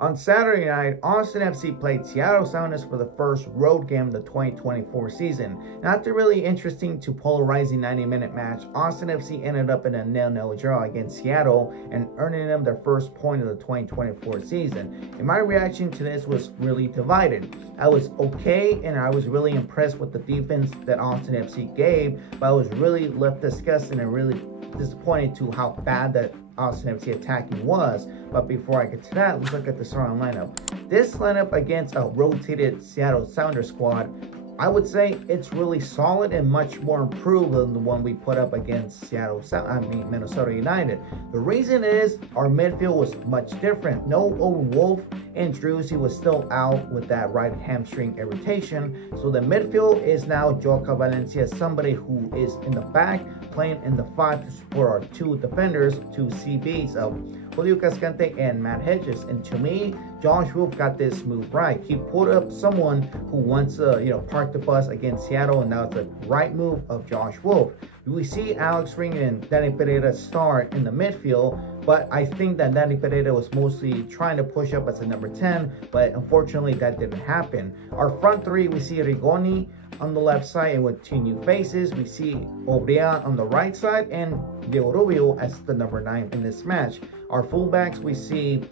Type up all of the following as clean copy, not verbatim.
On Saturday night, Austin FC played Seattle Sounders for the first road game of the 2024 season. Not the really interesting to polarizing 90-minute match, Austin FC ended up in a 0-0 draw against Seattle and earning them their first point of the 2024 season. And my reaction to this was really divided. I was okay and I was really impressed with the defense that Austin FC gave, but I was really left disgusted and really disappointed to how bad that Austin FC attacking was. But before I get to that, let's look at the starting lineup. This lineup against a rotated Seattle Sounders squad, I would say it's really solid and much more improved than the one we put up against Minnesota United. The reason is our midfield was much different. No Owen Wolf, and Drewsy was still out with that right hamstring irritation. So the midfield is now Joka Valencia, somebody who is in the back, playing in the 5 to support our 2 defenders, 2 CBs of Julio Cascante and Matt Hedges. And to me, Josh Wolf got this move right. He put up someone who wants to, park the bus against Seattle, and that was the right move of Josh Wolf. We see Alex Ring and Danny Pereira start in the midfield, but I think that Danny Pereira was mostly trying to push up as a number 10, but unfortunately that didn't happen. Our front three, we see Rigoni on the left side and with 2 new faces. We see Obrian on the right side and Diego Rubio as the number 9 in this match. Our fullbacks, we see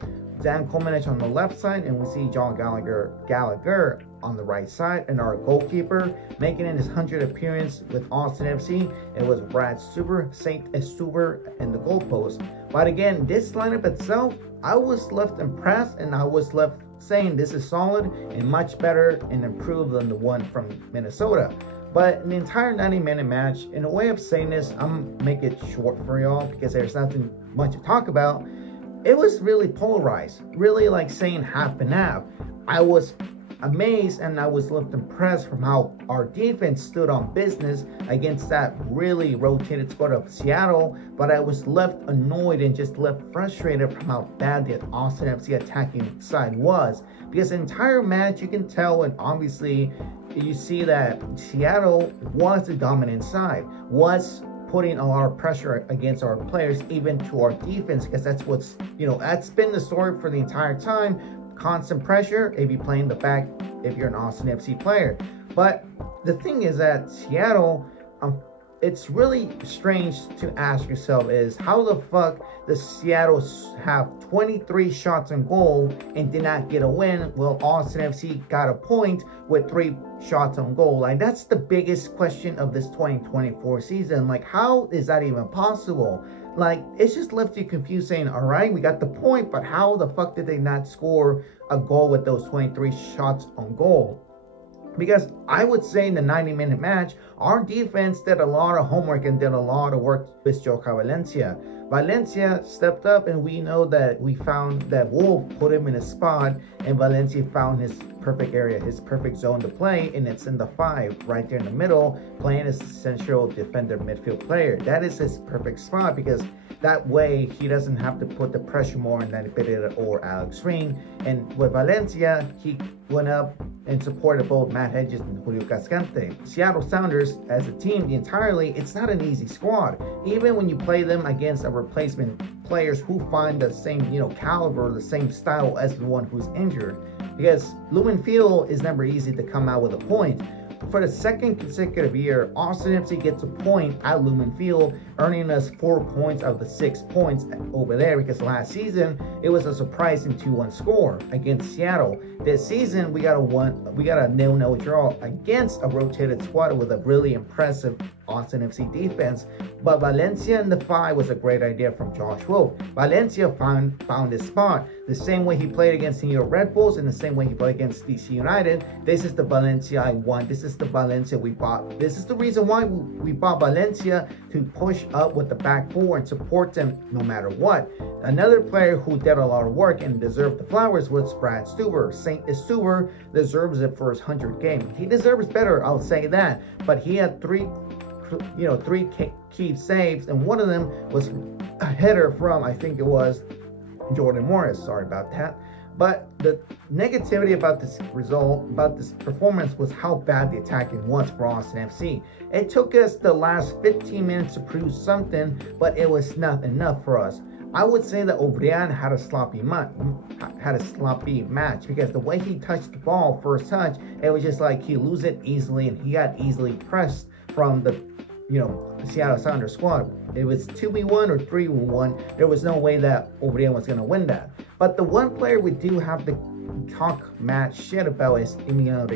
Dan Komenich on the left side and we see John Gallagher on the right side. And our goalkeeper making in his 100th appearance with Austin FC, it was Brad Saint Stuber in the goalpost. But again, this lineup itself, I was left impressed and I was left saying this is solid and much better and improved than the one from Minnesota. But in the entire 90-minute match, in a way of saying this, I'm gonna make it short for y'all because there's nothing much to talk about. It was really polarized, really like saying half and half. I was amazed and I was left impressed from how our defense stood on business against that really rotated squad of Seattle, but I was left annoyed and just left frustrated from how bad the Austin FC attacking side was. Because the entire match, you can tell, and obviously you see that Seattle was the dominant side, was putting a lot of pressure against our players, even to our defense, because that's what's, that's been the story for the entire time. Constant pressure if you play in the back, if you're an Austin FC player. But the thing is that Seattle, it's really strange to ask yourself is how the fuck does Seattle have 23 shots on goal and did not get a win, while Austin FC got a point with 3 shots on goal? Like, that's the biggest question of this 2024 season. Like, how is that even possible? Like, it's just left you confused saying, all right, we got the point, but how the fuck did they not score a goal with those 23 shots on goal? Because I would say in the 90-minute match, our defense did a lot of homework and did a lot of work with Joka Valencia. Valencia stepped up, and we know that we found that Wolf put him in a spot, and Valencia found his perfect area, his perfect zone to play, and it's in the 5, right there in the middle, playing as a central defender midfield player. That is his perfect spot because that way he doesn't have to put the pressure more on Danny Pereira or Alex Ring. And with Valencia, he went up and supported both Matt Hedges and Julio Cascante. Seattle Sounders as a team entirely, it's not an easy squad. Even when you play them against a replacement players who find the same, caliber, the same style as the one who's injured. Because Lumen Field is never easy to come out with a point. For the second consecutive year, Austin FC gets a point at Lumen Field, earning us 4 points out of the 6 points over there, because last season it was a surprising 2-1 score against Seattle. This season we got a 0-0 draw against a rotated squad with a really impressive Austin FC defense. But Valencia in the 5 was a great idea from Josh Wolf. Valencia found his spot. The same way he played against the New York Red Bulls and the same way he played against DC United. This is the Valencia I want. This is the Valencia we bought. This is the reason why we bought Valencia, to push up with the back 4 and support them no matter what. Another player who did a lot of work and deserved the flowers was Brad Stuber. Saint Stuber deserves it for his 100th game. He deserves better, I'll say that. But he had 3 key saves, and one of them was a header from, I think it was Jordan Morris. Sorry about that. But the negativity about this result, about this performance, was how bad the attacking was for Austin FC. It took us the last 15 minutes to produce something, but it was not enough for us. I would say that O'Brien had a sloppy match because the way he touched the ball first touch, it was just like he lose it easily and he got easily pressed from the Seattle Sounders squad. It was 2v1 or 3v1. There was no way that O'Brien was going to win that. But the one player we do have to talk mad shit about is Emiliano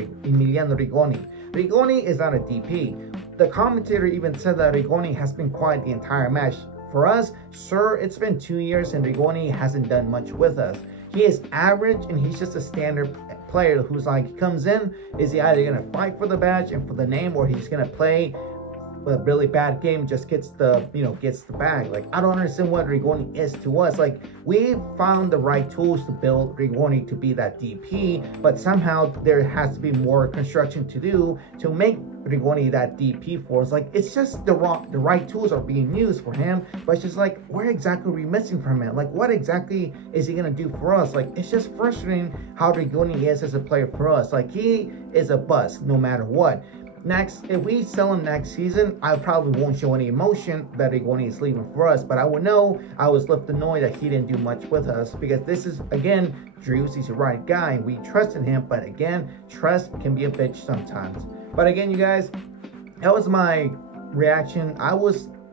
Rigoni. Rigoni is not a DP. The commentator even said that Rigoni has been quiet the entire match. For us, sir, it's been 2 years and Rigoni hasn't done much with us. He is average and he's just a standard player who's like, he comes in, is he either going to fight for the badge and for the name, or he's going to play a really bad game, just gets the bag. Like, I don't understand what Rigoni is to us. Like, we found the right tools to build Rigoni to be that DP, but somehow there has to be more construction to do to make Rigoni that DP for us. Like, it's just the right tools are being used for him, but it's just like, where exactly are we missing from him? Like, what exactly is he gonna do for us? Like, it's just frustrating how Rigoni is as a player for us. Like, he is a bust no matter what. Next, if we sell him next season, I probably won't show any emotion that Rigoni is leaving for us, but I would know I was left annoyed that he didn't do much with us, because this is, again, Drews, he's the right guy. We trusted him, but again, trust can be a bitch sometimes. But again, you guys, that was my reaction.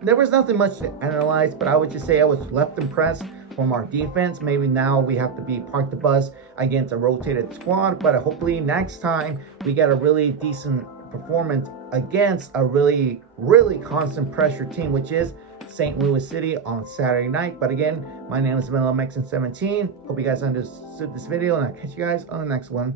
There was nothing much to analyze, but I would just say I was left impressed from our defense. Maybe now we have to be park the bus against a rotated squad, but hopefully next time we get a really decent performance against a really constant pressure team, which is St. Louis City on Saturday night. But again, my name is MeloMexon17. Hope you guys understood this video, and I'll catch you guys on the next one.